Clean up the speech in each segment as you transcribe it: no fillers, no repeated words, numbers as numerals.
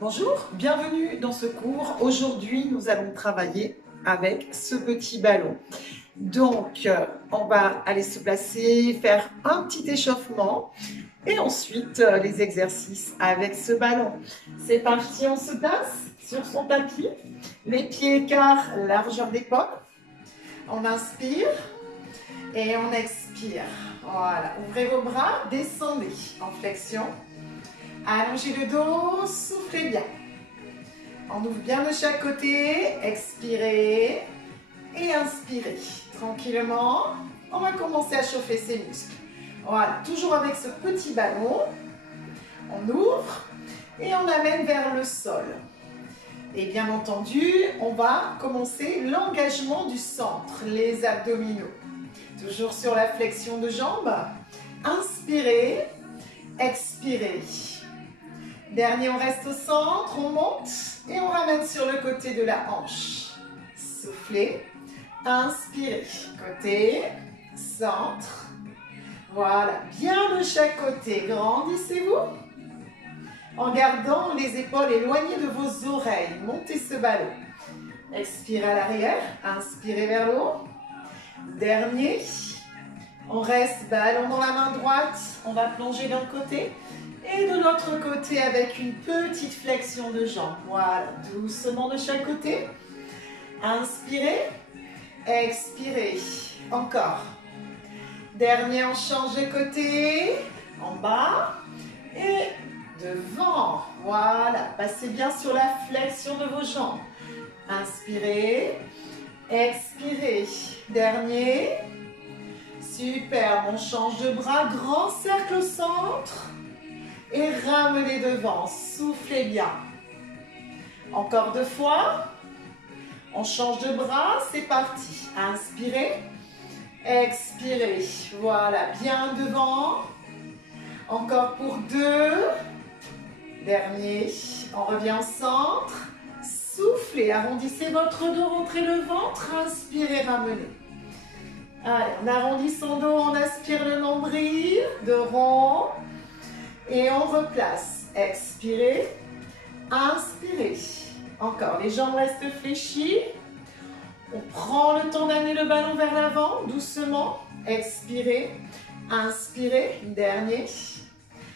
Bonjour, bienvenue dans ce cours. Aujourd'hui, nous allons travailler avec ce petit ballon. Donc, on va aller se placer, faire un petit échauffement et ensuite les exercices avec ce ballon. C'est parti, on se place sur son tapis, les pieds écarts, largeur d'épaule. On inspire et on expire. Voilà, ouvrez vos bras, descendez en flexion. Allongez le dos, soufflez bien. On ouvre bien de chaque côté, expirez et inspirez. Tranquillement, on va commencer à chauffer ses muscles. Voilà, toujours avec ce petit ballon. On ouvre et on amène vers le sol. Et bien entendu, on va commencer l'engagement du centre, les abdominaux. Toujours sur la flexion de jambes. Inspirez, expirez. Dernier, on reste au centre, on monte et on ramène sur le côté de la hanche. Soufflez, inspirez. Côté, centre. Voilà, bien de chaque côté. Grandissez-vous en gardant les épaules éloignées de vos oreilles. Montez ce ballon. Expirez à l'arrière, inspirez vers le haut. Dernier, on reste ballon dans la main droite. On va plonger d'un côté. Et de l'autre côté avec une petite flexion de jambes. Voilà, doucement de chaque côté. Inspirez, expirez. Encore. Dernier, on change de côté. En bas et devant. Voilà, passez bien sur la flexion de vos jambes. Inspirez, expirez. Dernier. Super, on change de bras. Grand cercle au centre. Et ramenez devant, soufflez bien. Encore 2 fois. On change de bras, c'est parti. Inspirez, expirez. Voilà, bien devant. Encore pour 2. Dernier. On revient au centre. Soufflez, arrondissez votre dos, rentrez le ventre. Inspirez, ramenez. Allez, on arrondit son dos, on aspire le nombril, de rond. Et on replace. Expirez. Inspirez. Encore. Les jambes restent fléchies. On prend le temps d'amener le ballon vers l'avant, doucement. Expirez. Inspirez. Dernier.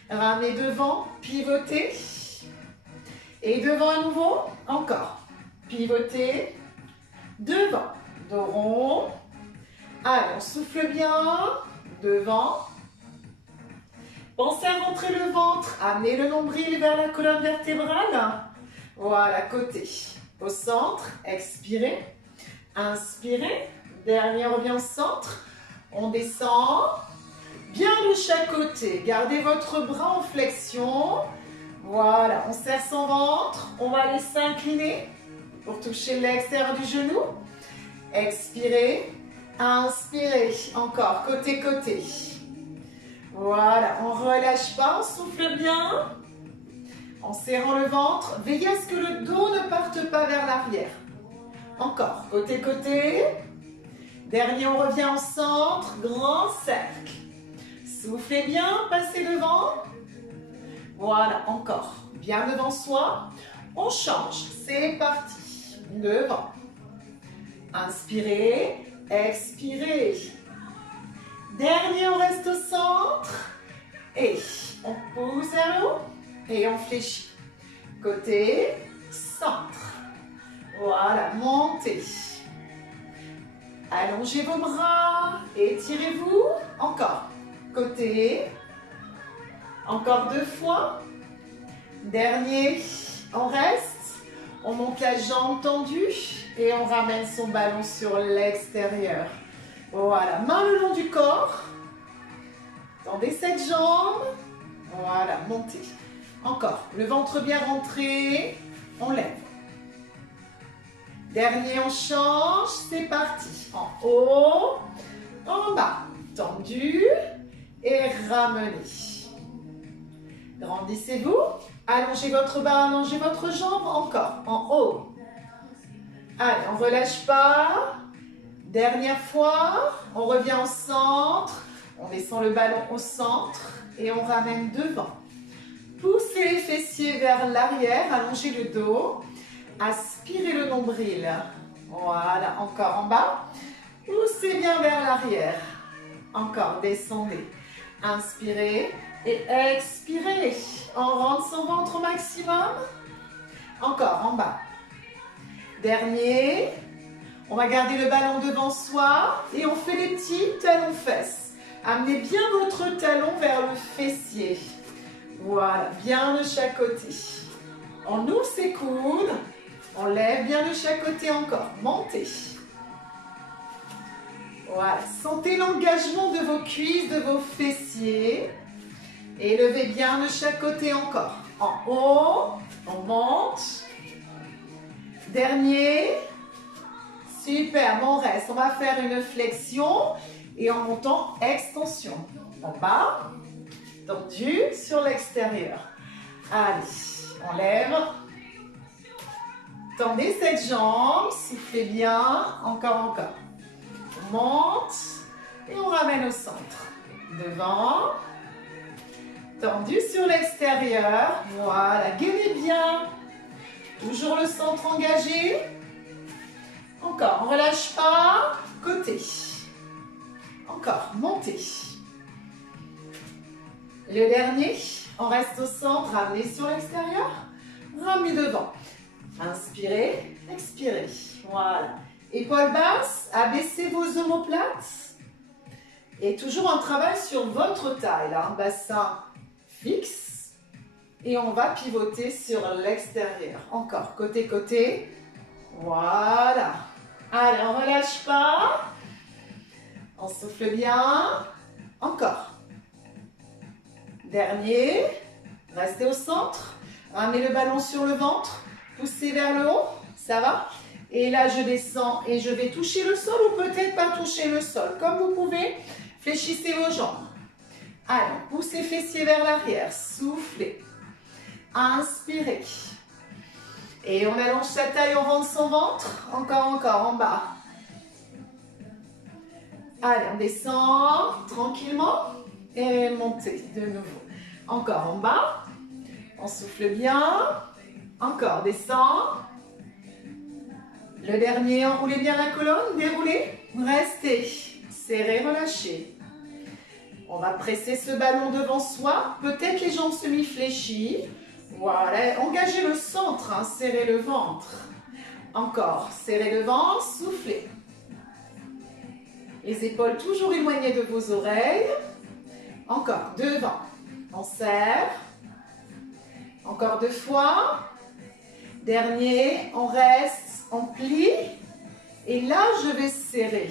Ramenez devant. Pivotez. Et devant à nouveau. Encore. Pivotez. Devant. Dos rond. Allez, on souffle bien. Devant. Pensez à rentrer le ventre, amenez le nombril vers la colonne vertébrale. Voilà, côté. Au centre, expirez. Inspirez. Dernier, on revient au centre. On descend. Bien de chaque côté. Gardez votre bras en flexion. Voilà, on serre son ventre. On va aller s'incliner pour toucher l'extérieur du genou. Expirez. Inspirez. Encore, côté. Voilà, on ne relâche pas, on souffle bien. En serrant le ventre, veillez à ce que le dos ne parte pas vers l'arrière. Encore, côté. Dernier, on revient au centre, grand cercle. Soufflez bien, passez devant. Voilà, encore, bien devant soi. On change, c'est parti. Devant. Inspirez, expirez. Dernier, on reste au centre. Et on pousse vers le haut. Et on fléchit. Côté, centre. Voilà, montez. Allongez vos bras. Étirez-vous. Encore. Côté. Encore 2 fois. Dernier, on reste. On monte la jambe tendue. Et on ramène son ballon sur l'extérieur. Voilà, main le long du corps. Tendez cette jambe. Voilà, montez. Encore, le ventre bien rentré. On lève. Dernier, on change. C'est parti. En haut, en bas. Tendu et ramenez. Grandissez-vous. Allongez votre bras, allongez votre jambe. Encore, en haut. Allez, on ne relâche pas. Dernière fois, on revient au centre, on descend le ballon au centre et on ramène devant. Poussez les fessiers vers l'arrière, allongez le dos. Aspirez le nombril. Voilà, encore en bas. Poussez bien vers l'arrière. Encore, descendez. Inspirez et expirez. On rentre son ventre au maximum. Encore, en bas. Dernier. On va garder le ballon devant soi et on fait les petits talons-fesses. Amenez bien votre talon vers le fessier. Voilà, bien de chaque côté. On ouvre ses coudes. On lève bien de chaque côté encore. Montez. Voilà, sentez l'engagement de vos cuisses, de vos fessiers. Et levez bien de chaque côté encore. En haut, on monte. Dernier. Super, bon, on reste. On va faire une flexion et en montant, extension. En bas, tendu sur l'extérieur. Allez, on lève. Tendez cette jambe, soufflez bien. Encore. On monte et on ramène au centre. Devant. Tendu sur l'extérieur. Voilà, gainez bien. Toujours le centre engagé. Encore, on ne relâche pas. Côté. Encore, montez. Le dernier, on reste au centre, ramenez sur l'extérieur. Ramenez devant. Inspirez, expirez. Voilà. Épaules basses, abaissez vos omoplates. Et toujours un travail sur votre taille. Là, un bassin fixe. Et on va pivoter sur l'extérieur. Encore, côté. Voilà. Allez, on ne relâche pas. On souffle bien. Encore. Dernier. Restez au centre. Ramenez le ballon sur le ventre. Poussez vers le haut. Ça va? Et là, je descends et je vais toucher le sol ou peut-être pas toucher le sol. Comme vous pouvez, fléchissez vos jambes. Allez, poussez fessiers vers l'arrière. Soufflez. Inspirez. Et on allonge sa taille, on rentre son ventre. Encore, en bas. Allez, on descend tranquillement. Et montez de nouveau. Encore en bas. On souffle bien. Encore, descend. Le dernier, enroulez bien la colonne. Déroulez. Restez. Serrez, relâchez. On va presser ce ballon devant soi. Peut-être les jambes semi-fléchies. Voilà, engagez le centre, hein, serrez le ventre. Encore, serrez le ventre, soufflez. Les épaules toujours éloignées de vos oreilles. Encore, devant. On serre. Encore 2 fois. Dernier, on reste, on plie. Et là, je vais serrer.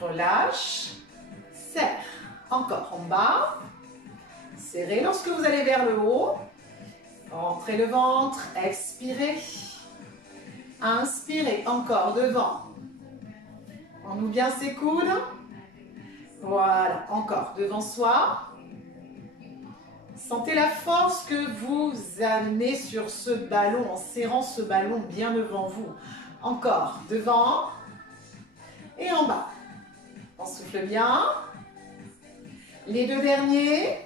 Relâche, serre. Encore en bas. Serrez lorsque vous allez vers le haut. Rentrez le ventre, expirez. Inspirez, encore devant. On ouvre bien ses coudes. Voilà, encore devant soi. Sentez la force que vous amenez sur ce ballon, en serrant ce ballon bien devant vous. Encore devant et en bas. On souffle bien. Les 2 derniers.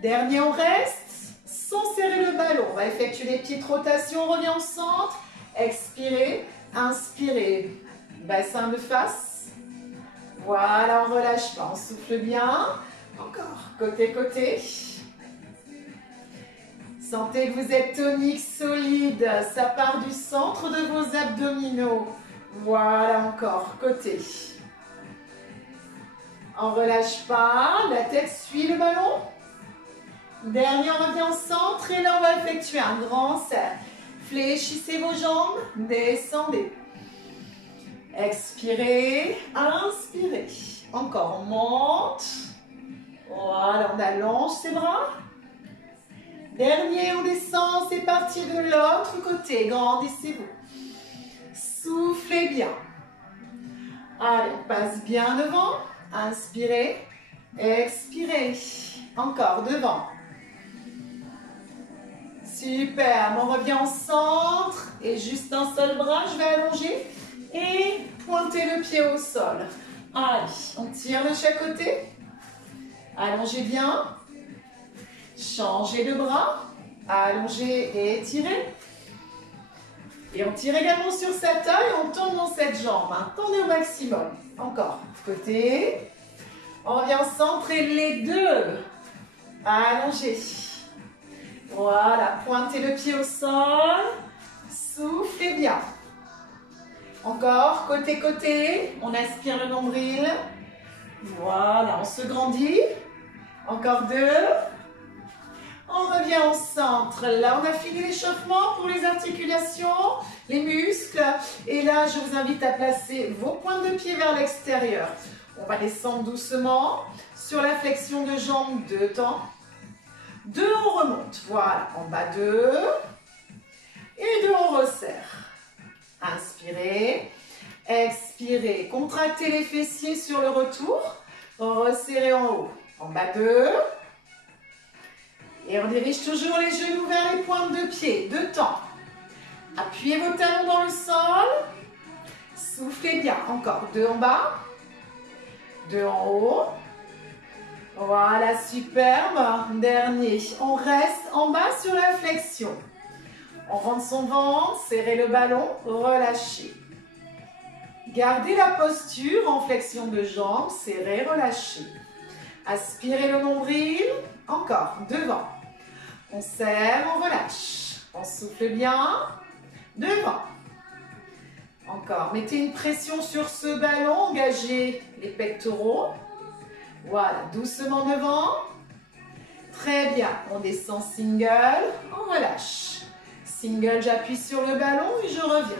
Dernier, on reste sans serrer le ballon. On va effectuer des petites rotations. On revient au centre. Expirez. Inspirez. Bassin de face. Voilà, on ne relâche pas. On souffle bien. Encore. Côté. Sentez que vous êtes tonique, solide. Ça part du centre de vos abdominaux. Voilà, encore. Côté. On ne relâche pas. La tête suit le ballon. Dernier, on revient au centre et là, on va effectuer un grand cercle. Fléchissez vos jambes, descendez. Expirez, inspirez. Encore, on monte. Voilà, on allonge ses bras. Dernier, on descend, c'est parti de l'autre côté. Grandissez-vous. Soufflez bien. Allez, on passe bien devant. Inspirez, expirez. Encore, devant. Super, on revient au centre et juste un seul bras, je vais allonger et pointer le pied au sol. Allez, on tire de chaque côté. Allongez bien. Changez de bras. Allongez et étirez. Et on tire également sur sa taille, on tourne dans cette jambe. Hein. Tournez au maximum. Encore. Côté. On revient au centre et les deux. Allongez. Voilà. Pointez le pied au sol. Soufflez bien. Encore. Côté, côté. On aspire le nombril. Voilà. On se grandit. Encore deux. On revient au centre. Là, on a fini l'échauffement pour les articulations, les muscles. Et là, je vous invite à placer vos pointes de pied vers l'extérieur. On va descendre doucement sur la flexion de jambe, 2 temps. 2, on remonte. Voilà, en bas 2. Et 2, on resserre. Inspirez. Expirez. Contractez les fessiers sur le retour. Resserrez en haut. En bas 2. Et on dirige toujours les genoux vers les pointes de pied. 2 temps. Appuyez vos talons dans le sol. Soufflez bien. Encore 2 en bas. 2 en haut. Voilà, superbe. Dernier. On reste en bas sur la flexion. On rentre son ventre, serrez le ballon, relâchez. Gardez la posture en flexion de jambes, serrez, relâchez. Aspirez le nombril. Encore, devant. On serre, on relâche. On souffle bien. Devant. Encore. Mettez une pression sur ce ballon. Engagez les pectoraux. Voilà. Doucement devant. Très bien. On descend single. On relâche. Single, j'appuie sur le ballon et je reviens.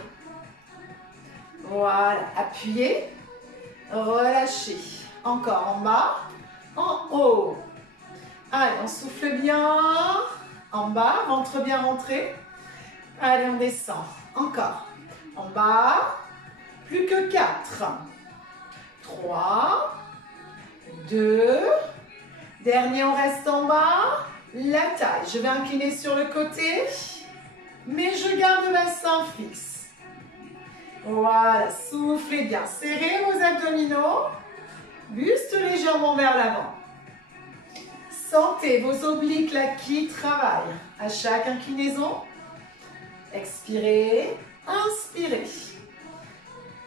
Voilà. Appuyez. Relâchez. Encore en bas. En haut. Allez, on souffle bien. En bas, ventre bien rentré. Allez, on descend. Encore. En bas. Plus que 4. 3. 2. Dernier, on reste en bas. La taille. Je vais incliner sur le côté. Mais je garde le bassin fixe. Voilà. Soufflez bien. Serrez vos abdominaux. Buste légèrement vers l'avant. Sentez vos obliques là qui travaillent à chaque inclinaison. Expirez, inspirez.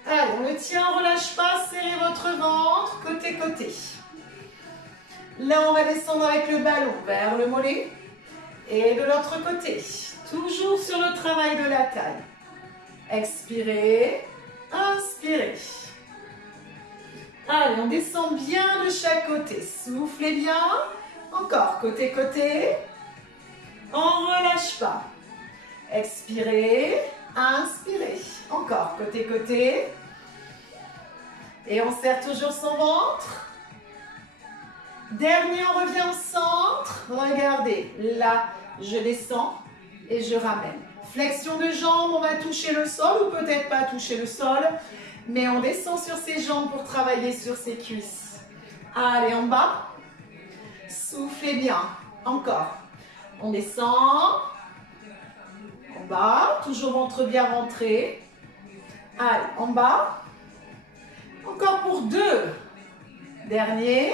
Allez, on le tient, on ne relâche pas, serrez votre ventre, côté, côté. Là, on va descendre avec le ballon vers le mollet. Et de l'autre côté, toujours sur le travail de la taille. Expirez, inspirez. Allez, on descend bien de chaque côté. Soufflez bien. Encore, côté, côté. On ne relâche pas. Expirez, inspirez. Encore, côté, côté. Et on serre toujours son ventre. Dernier, on revient au centre. Regardez, là, je descends et je ramène. Flexion de jambes, on va toucher le sol ou peut-être pas toucher le sol. Mais on descend sur ses jambes pour travailler sur ses cuisses. Allez, en bas. Soufflez bien. Encore. On descend. En bas. Toujours ventre bien rentré. Allez, en bas. Encore pour 2. Dernier.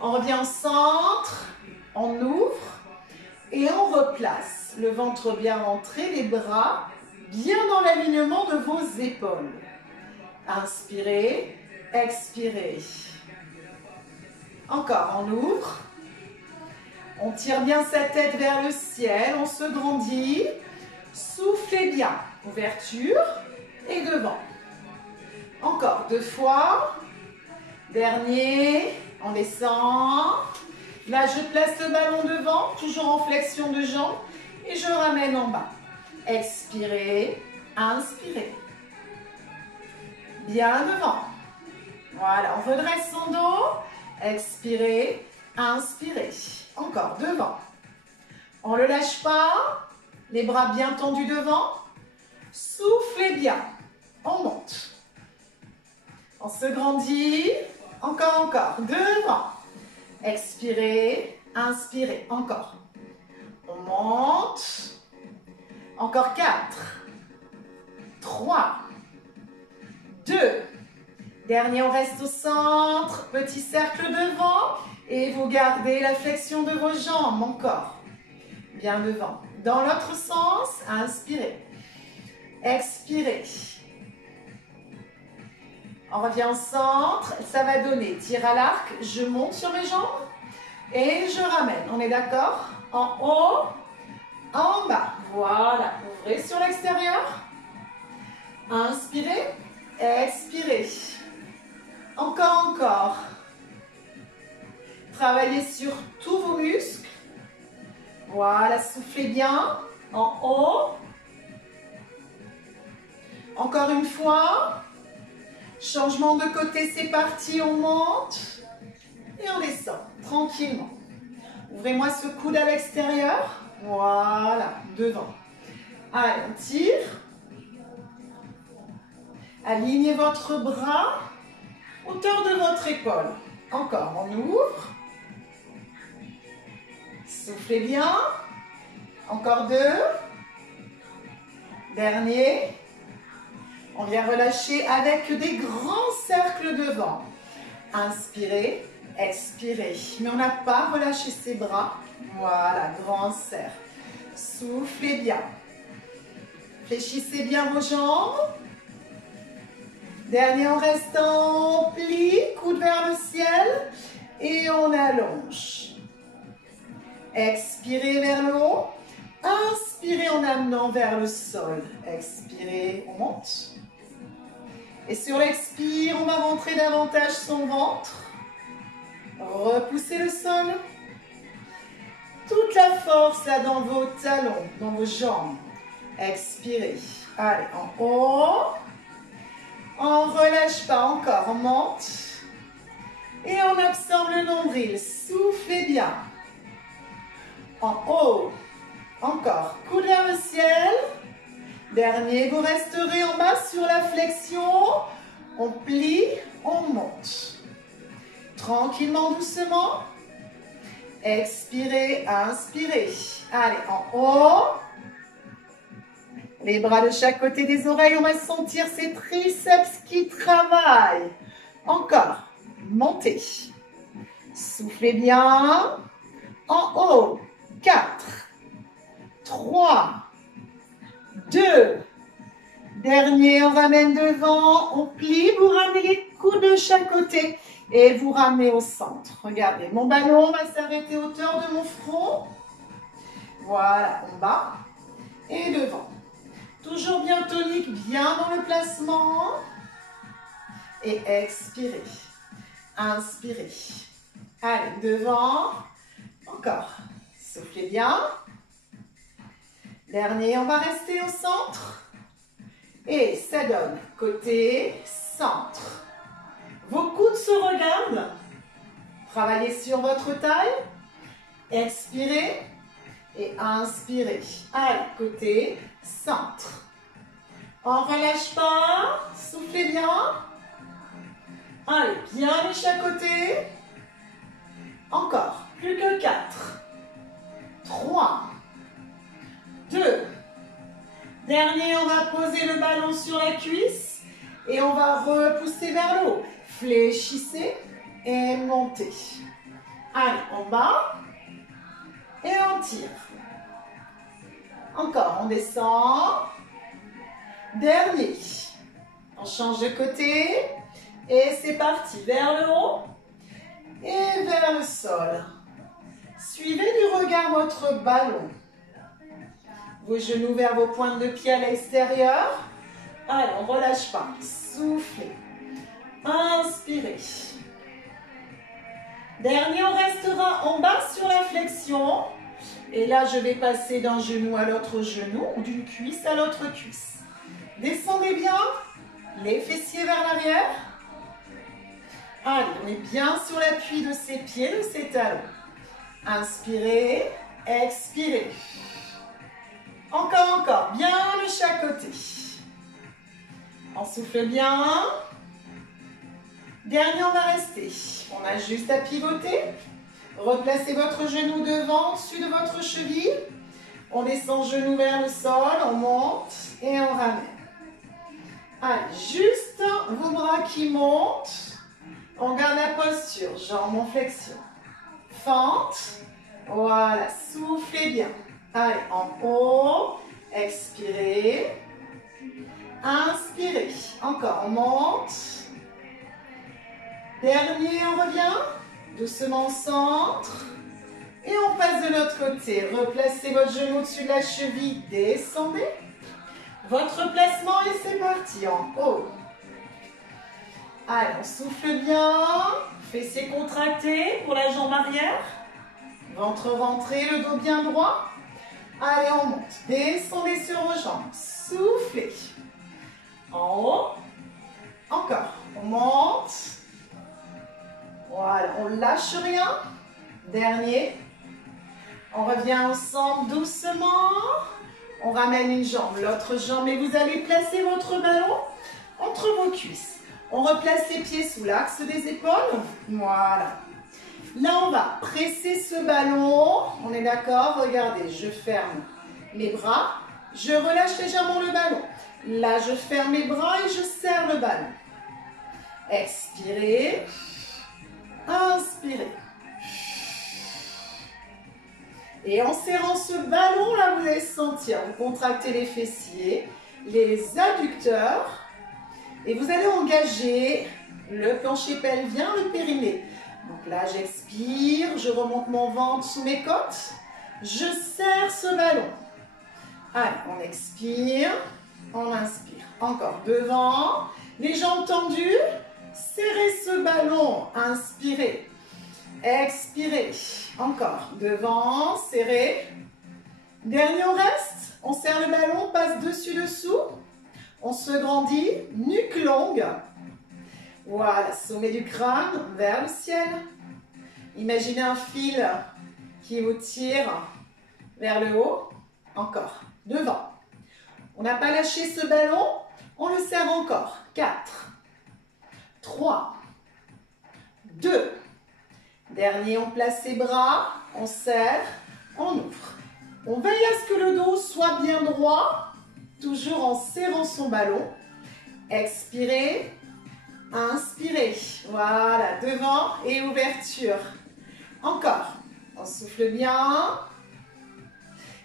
On revient au centre. On ouvre. Et on replace. Le ventre bien rentré. Les bras bien dans l'alignement de vos épaules. Inspirez, expirez. Encore, on ouvre. On tire bien sa tête vers le ciel, on se grandit. Soufflez bien. Ouverture et devant. Encore 2 fois. Dernier, on descend. Là, je place le ballon devant, toujours en flexion de jambes. Et je ramène en bas. Expirez, inspirez. Bien devant. Voilà, on redresse son dos. Expirez, inspirez. Encore devant. On ne le lâche pas. Les bras bien tendus devant. Soufflez bien. On monte. On se grandit. Encore, encore. Devant. Expirez, inspirez. Encore. On monte. Encore 4. 3. 2. Dernier, on reste au centre. Petit cercle devant. Et vous gardez la flexion de vos jambes, encore. Bien devant. Dans l'autre sens, inspirez. Expirez. On revient au centre. Ça va donner tir à l'arc. Je monte sur mes jambes et je ramène. On est d'accord? En haut, en bas. Voilà. Ouvrez sur l'extérieur. Inspirez. Expirez. Encore, encore. Travaillez sur tous vos muscles. Voilà, soufflez bien. En haut. Encore une fois. Changement de côté, c'est parti. On monte. Et on descend, tranquillement. Ouvrez-moi ce coude à l'extérieur. Voilà, devant. Allez, on tire. Alignez votre bras. Hauteur de votre épaule. Encore, on ouvre. Soufflez bien. Encore 2. Dernier. On vient relâcher avec des grands cercles devant. Inspirez, expirez. Mais on n'a pas relâché ses bras. Voilà, grand cercle. Soufflez bien. Fléchissez bien vos jambes. Dernier, on reste en pli, coude vers le ciel. Et on allonge. Expirez vers le haut. Inspirez en amenant vers le sol. Expirez, on monte. Et sur l'expire, on va rentrer davantage son ventre. Repoussez le sol. Toute la force là dans vos talons, dans vos jambes. Expirez. Allez, en haut. On ne relâche pas encore, on monte. Et on absorbe le nombril. Soufflez bien. En haut. Encore. Coude vers le ciel. Dernier, vous resterez en bas sur la flexion. On plie, on monte. Tranquillement, doucement. Expirez, inspirez. Allez, en haut. Les bras de chaque côté des oreilles, on va sentir ces triceps qui travaillent. Encore. Montez. Soufflez bien. En haut. 4, 3, 2. Dernier, on ramène devant. On plie. Vous ramenez les coudes de chaque côté. Et vous ramenez au centre. Regardez, mon ballon va s'arrêter à hauteur de mon front. Voilà, en bas et devant. Toujours bien tonique, bien dans le placement. Et expirez. Inspirez. Allez, devant. Encore. Soufflez bien. Dernier, on va rester au centre. Et ça donne côté, centre. Vos coudes se regardent. Travaillez sur votre taille. Expirez et inspirez. Allez, côté, centre. On ne relâche pas. Soufflez bien. Allez, bien de chaque côté. Encore. Plus que 4. 3. 2. Dernier, on va poser le ballon sur la cuisse. Et on va repousser vers le haut. Fléchissez et montez. Allez, en bas. Et on tire. Encore, on descend. Dernier. On change de côté. Et c'est parti. Vers le haut. Et vers le sol. Suivez du regard votre ballon. Vos genoux vers vos pointes de pied à l'extérieur. Allez, on ne relâche pas. Soufflez. Inspirez. Dernier, on restera en bas sur la flexion. Et là, je vais passer d'un genou à l'autre genou ou d'une cuisse à l'autre cuisse. Descendez bien. Les fessiers vers l'arrière. Allez, on est bien sur l'appui de ses pieds, de ses talons. Inspirez, expirez. Encore, encore. Bien de chaque côté. On souffle bien. Dernier, on va rester. On a juste à pivoter. Replacez votre genou devant, au-dessus de votre cheville. On descend genou vers le sol, on monte et on ramène. Allez, juste vos bras qui montent. On garde la posture, jambes en flexion. Fente. Voilà, soufflez bien. Allez, en haut. Expirez. Inspirez. Encore, on monte. Dernier, on revient. Doucement au centre. Et on passe de l'autre côté. Replacez votre genou au-dessus de la cheville. Descendez. Votre placement et c'est parti. En haut. Allez, on souffle bien. Fessiers contractés pour la jambe arrière. Ventre rentré, le dos bien droit. Allez, on monte. Descendez sur vos jambes. Soufflez. En haut. Encore. On monte. Voilà, on lâche rien. Dernier. On revient ensemble doucement. On ramène une jambe, l'autre jambe. Et vous allez placer votre ballon entre vos cuisses. On replace les pieds sous l'axe des épaules. Voilà. Là, on va presser ce ballon. On est d'accord? Regardez, je ferme mes bras. Je relâche légèrement le ballon. Là, je ferme mes bras et je serre le ballon. Expirez. Inspirez. Et en serrant ce ballon, là, vous allez sentir, vous contractez les fessiers, les adducteurs. Et vous allez engager le plancher pelvien, le périnée. Donc là, j'expire, je remonte mon ventre sous mes côtes. Je serre ce ballon. Allez, on expire, on inspire. Encore devant, les jambes tendues. Serrez ce ballon, inspirez. Expirez. Encore devant, serrez. Dernier, on reste. On serre le ballon, passe dessus-dessous. On se grandit, nuque longue. Voilà, sommet du crâne vers le ciel. Imaginez un fil qui vous tire vers le haut. Encore, devant. On n'a pas lâché ce ballon, on le serre encore. 4, 3, 2. Dernier, on place ses bras, on serre, on ouvre. On veille à ce que le dos soit bien droit, toujours en serrant son ballon. Expirez. Inspirez, voilà, devant et ouverture. Encore, on souffle bien.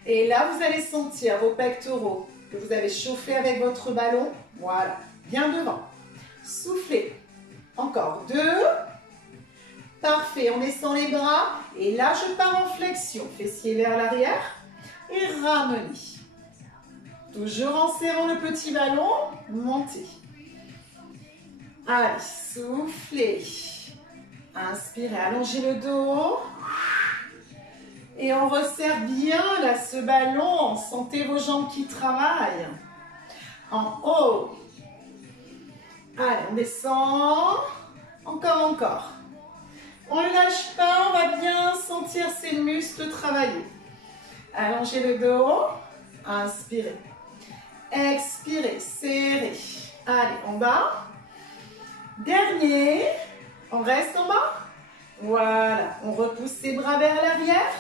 Et là, vous allez sentir vos pectoraux que vous avez chauffés avec votre ballon. Voilà, bien devant. Soufflez. Encore 2. Parfait, on descend les bras. Et là, je pars en flexion. Fessiers vers l'arrière et ramenez. Toujours en serrant le petit ballon, montez. Allez, soufflez. Inspirez, allongez le dos. Et on resserre bien là ce ballon. Sentez vos jambes qui travaillent. En haut. Allez, on descend. Encore, encore. On ne lâche pas, on va bien sentir ces muscles travailler. Allongez le dos. Inspirez. Expirez, serrez. Allez, en bas. Dernier, on reste en bas. Voilà, on repousse ses bras vers l'arrière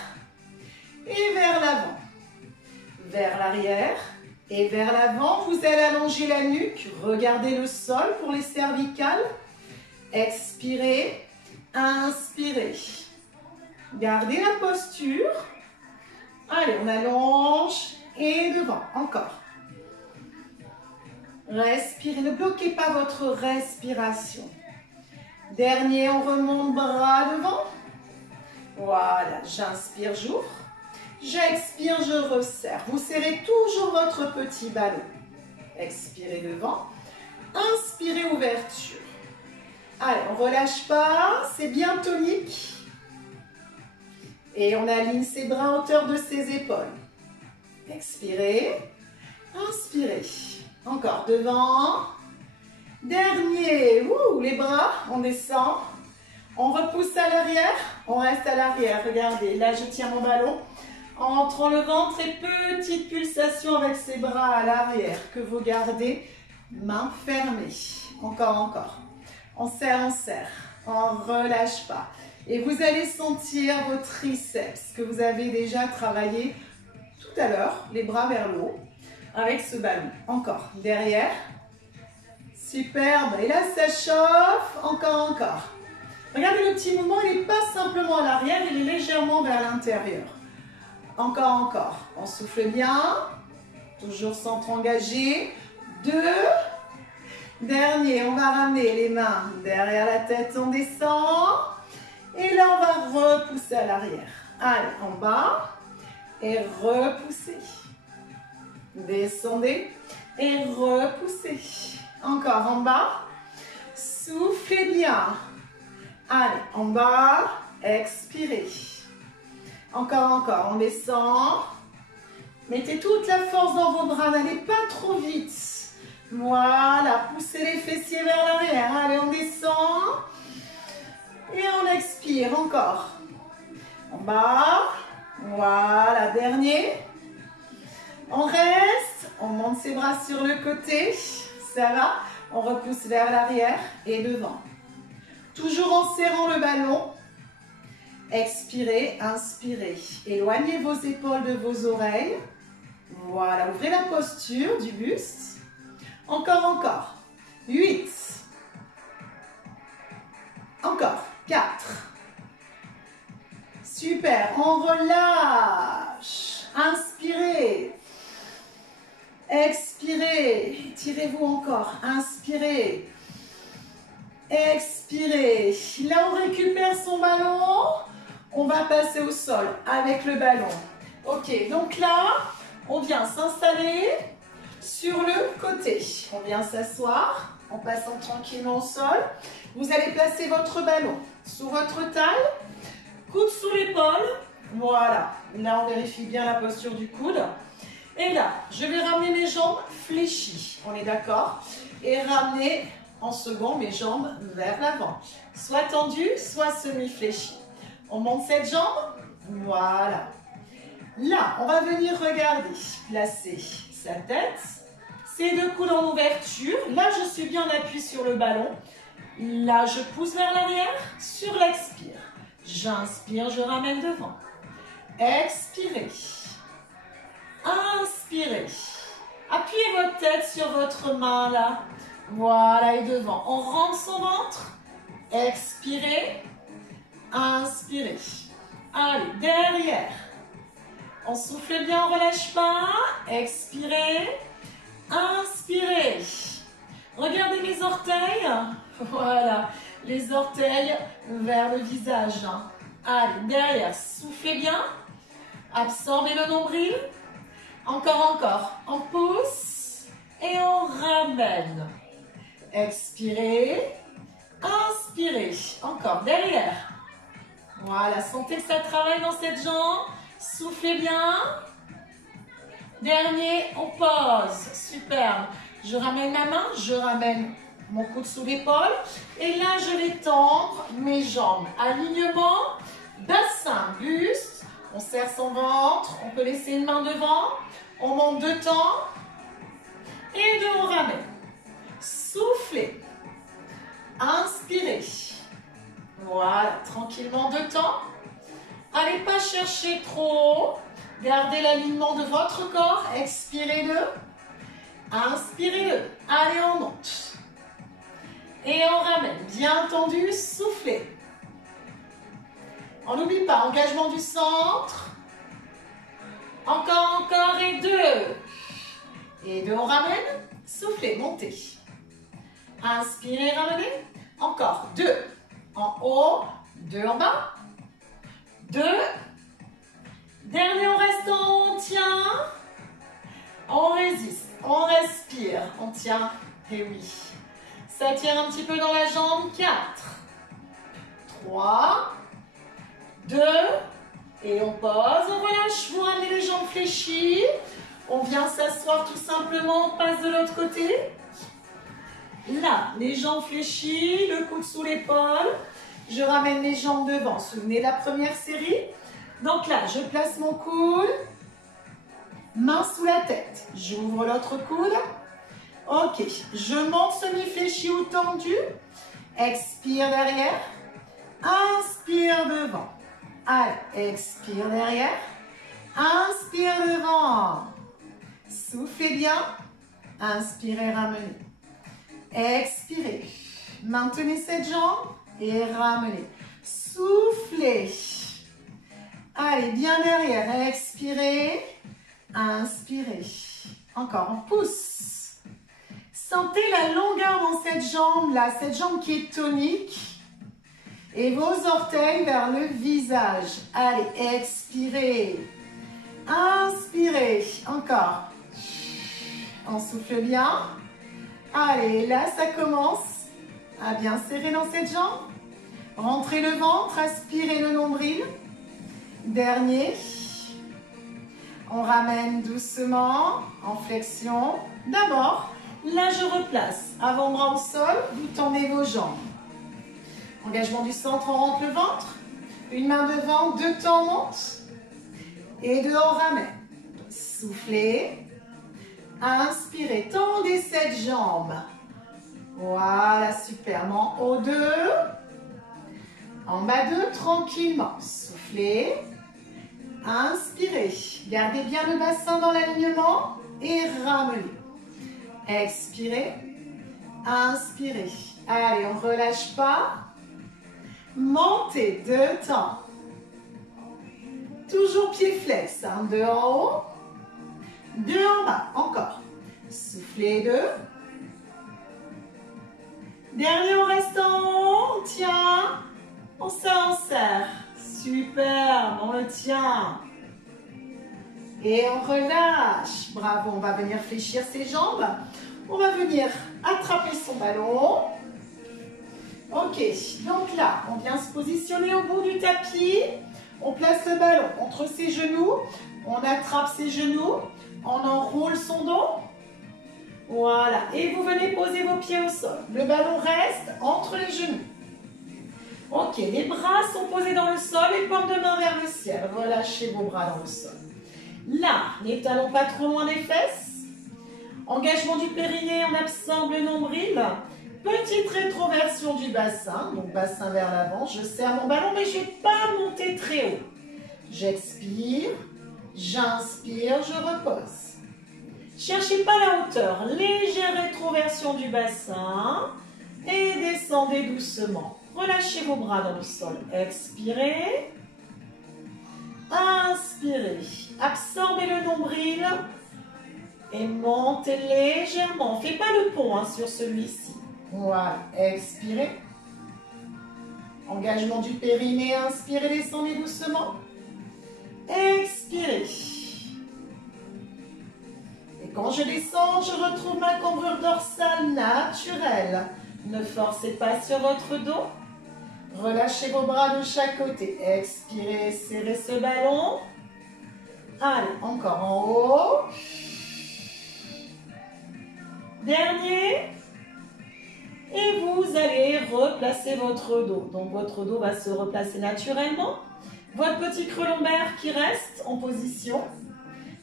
et vers l'avant. Vers l'arrière et vers l'avant, vous allez allonger la nuque. Regardez le sol pour les cervicales. Expirez, inspirez. Gardez la posture. Allez, on allonge et devant, encore. Respirez, ne bloquez pas votre respiration. Dernier, on remonte bras devant. Voilà, j'inspire, j'ouvre. J'expire, je resserre. Vous serrez toujours votre petit ballon. Expirez devant. Inspirez, ouverture. Allez, on ne relâche pas, c'est bien tonique. Et on aligne ses bras à hauteur de ses épaules. Expirez. Inspirez. Encore devant. Dernier. Ouh, les bras, on descend. On repousse à l'arrière. On reste à l'arrière. Regardez, là je tiens mon ballon. Entre le ventre et petite pulsation avec ses bras à l'arrière que vous gardez. Main fermée. Encore, encore. On serre, on relâche pas. Et vous allez sentir vos triceps que vous avez déjà travaillé tout à l'heure, les bras vers le haut, avec ce ballon. Encore, derrière. Superbe. Et là, ça chauffe. Encore, encore. Regardez le petit mouvement, il n'est pas simplement à l'arrière, il est légèrement vers l'intérieur. Encore. On souffle bien. Toujours centre engagé. 2. Dernier, on va ramener les mains derrière la tête, on descend. Et là, on va repousser à l'arrière. Allez, en bas. Et repoussez. Descendez. Et repoussez. Encore en bas. Soufflez bien. Allez, en bas. Expirez. Encore. On descend. Mettez toute la force dans vos bras. N'allez pas trop vite. Voilà. Poussez les fessiers vers l'arrière. Allez, on descend. Et on expire. Encore. En bas. Voilà. Dernier. On reste. On monte ses bras sur le côté. Ça va. On repousse vers l'arrière et devant. Toujours en serrant le ballon. Expirez, inspirez. Éloignez vos épaules de vos oreilles. Voilà, ouvrez la posture du buste. Encore. 8. Encore. 4. Super, on relâche. Inspirez. Expirez. Tirez-vous encore. Inspirez. Expirez. Là, on récupère son ballon. On va passer au sol avec le ballon. Ok, donc là, on vient s'installer sur le côté. On vient s'asseoir en passant tranquillement au sol. Vous allez placer votre ballon sous votre taille, coude sous l'épaule. Voilà, là on vérifie bien la posture du coude. Et là, je vais ramener mes jambes fléchies. On est d'accord? Et ramener en second mes jambes vers l'avant. Soit tendues, soit semi-fléchies. On monte cette jambe. Voilà. Là, on va venir regarder. Placer sa tête. Ses deux coudes en ouverture. Là, je suis bien appuyée sur le ballon. Là, je pousse vers l'arrière. Sur l'expire. J'inspire, je ramène devant. Expirez. Inspirez. Appuyez votre tête sur votre main là. Voilà, et devant. On rentre son ventre. Expirez. Inspirez. Allez, derrière. On souffle bien, on relâche pas. Expirez. Inspirez. Regardez mes orteils. Voilà, les orteils vers le visage. Allez, derrière, soufflez bien. Absorbez le nombril. Encore. On pousse et on ramène. Expirez. Inspirez. Encore, derrière. Voilà, sentez que ça travaille dans cette jambe. Soufflez bien. Dernier, on pose. Superbe. Je ramène ma main, je ramène mon coude sous l'épaule. Et là, je vais tendre mes jambes. Alignement, bassin, buste. On serre son ventre. On peut laisser une main devant. On monte de temps. Et de on ramène. Soufflez. Inspirez. Voilà, tranquillement de temps. Allez pas chercher trop. Gardez l'alignement de votre corps. Expirez-le. Inspirez-le. Allez, on monte. Et on ramène. Bien tendu, soufflez. On n'oublie pas, engagement du centre. Encore et 2. Et 2, on ramène. Soufflez, montez. Inspirez, ramenez. Encore 2. En haut, 2 en bas. 2. Dernier, on reste en haut, on tient. On résiste, on respire, on tient. Et oui. Ça tire un petit peu dans la jambe. 4. 3. 2. Et on pose, on relâche. Vous ramenez les jambes fléchies. On vient s'asseoir tout simplement. On passe de l'autre côté. Là, les jambes fléchies, le coude sous l'épaule. Je ramène les jambes devant. Souvenez la première série. Donc là, je place mon coude. Main sous la tête. J'ouvre l'autre coude. Ok. Je monte semi-fléchi ou tendu. Expire derrière. Inspire devant. Allez, expire derrière. Inspire devant. Soufflez bien. Inspirez, ramenez. Expirez. Maintenez cette jambe et ramenez. Soufflez. Allez, bien derrière. Expirez. Inspirez. Encore, on pousse. Sentez la longueur dans cette jambe-là, cette jambe qui est tonique. Et vos orteils vers le visage. Allez, expirez. Inspirez. Encore. On souffle bien. Allez, là, ça commence à bien serrer dans cette jambe. Rentrez le ventre, aspirez le nombril. Dernier. On ramène doucement en flexion. D'abord, là, je replace. Avant-bras au sol, vous tendez vos jambes. Engagement du centre, on rentre le ventre. Une main devant, deux temps, on monte. Et deux, on ramène. Soufflez. Inspirez, tendez cette jambe. Voilà, super. En haut 2. En bas 2, tranquillement. Soufflez. Inspirez. Gardez bien le bassin dans l'alignement et ramenez. Expirez. Inspirez. Allez, on ne relâche pas. Montez 2 temps. Toujours pied flex. 2 en haut. 2 en bas. Encore. Soufflez 2. Dernier, on reste en haut. On tient. On serre. Super. On le tient. Et on relâche. Bravo. On va venir fléchir ses jambes. On va venir attraper son ballon. Ok. Donc là, on vient se positionner au bout du tapis. On place le ballon entre ses genoux. On attrape ses genoux. On enroule son dos. Voilà. Et vous venez poser vos pieds au sol. Le ballon reste entre les genoux. Ok. Les bras sont posés dans le sol. Les paumes de main vers le ciel. Relâchez vos bras dans le sol. Là, les talons pas trop loin des fesses. Engagement du périnée. On absorbe le nombril. Petite rétroversion du bassin. Donc, bassin vers l'avant. Je serre mon ballon, mais je ne vais pas monter très haut. J'expire. J'inspire, je repose. Cherchez pas la hauteur. Légère rétroversion du bassin. Et descendez doucement. Relâchez vos bras dans le sol. Expirez. Inspirez. Absorbez le nombril. Et montez légèrement. Faites pas le pont sur celui-ci. Voilà. Expirez. Engagement du périnée. Inspirez, descendez doucement. Expirez. Et quand je descends, je retrouve ma cambrure dorsale naturelle. Ne forcez pas sur votre dos. Relâchez vos bras de chaque côté. Expirez, serrez ce ballon. Allez, encore en haut. Dernier. Et vous allez replacer votre dos. Donc votre dos va se replacer naturellement. Votre petit creux lombaire qui reste en position.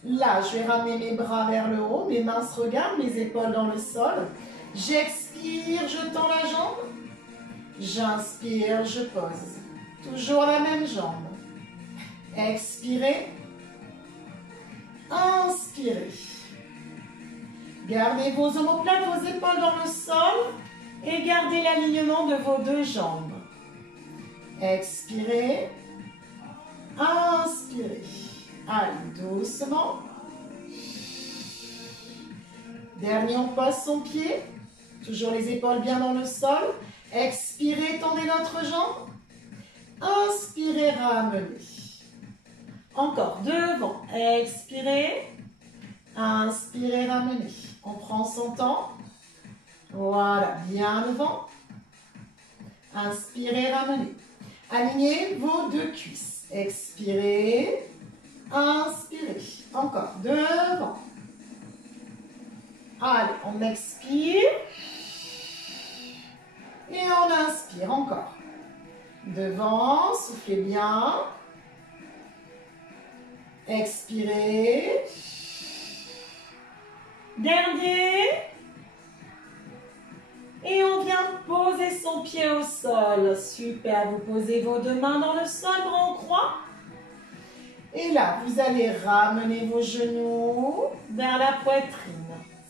Là, je vais ramener mes bras vers le haut. Mes mains se regardent, mes épaules dans le sol. J'expire, je tends la jambe. J'inspire, je pose. Toujours la même jambe. Expirez. Inspirez. Gardez vos omoplates, vos épaules dans le sol. Et gardez l'alignement de vos deux jambes. Expirez. Inspirez. Allez, doucement. Dernier, on pose son pied. Toujours les épaules bien dans le sol. Expirez, tendez notre jambe. Inspirez, ramenez. Encore, devant. Expirez. Inspirez, ramenez. On prend son temps. Voilà, bien devant. Inspirez, ramenez. Alignez vos deux cuisses. Expirez. Inspirez. Encore, devant. Allez, on expire. Et on inspire encore. Devant, soufflez bien. Expirez. Dernier. Et on vient poser son pied au sol. Super, vous posez vos deux mains dans le sol, bras en croix. Et là, vous allez ramener vos genoux vers la poitrine.